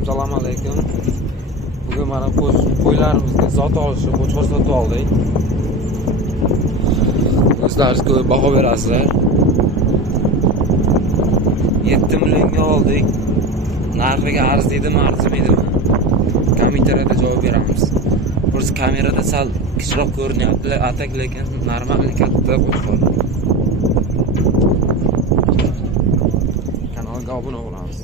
Assalomu alaykum. Bugun mana qo'ylarimizga zot olishib, qo'chqor sotib oldik. O'zlaringiz ko'rib baho berasizlar. 7 millionga oldik. Narxiga arziydimi, arzimaydimi? Komentariyada javob beramiz. Biz kamerada sal kichikroq ko'rinyapti, atak lekin normal katta qo'chqor. Kanalga obuna bo'lamiz.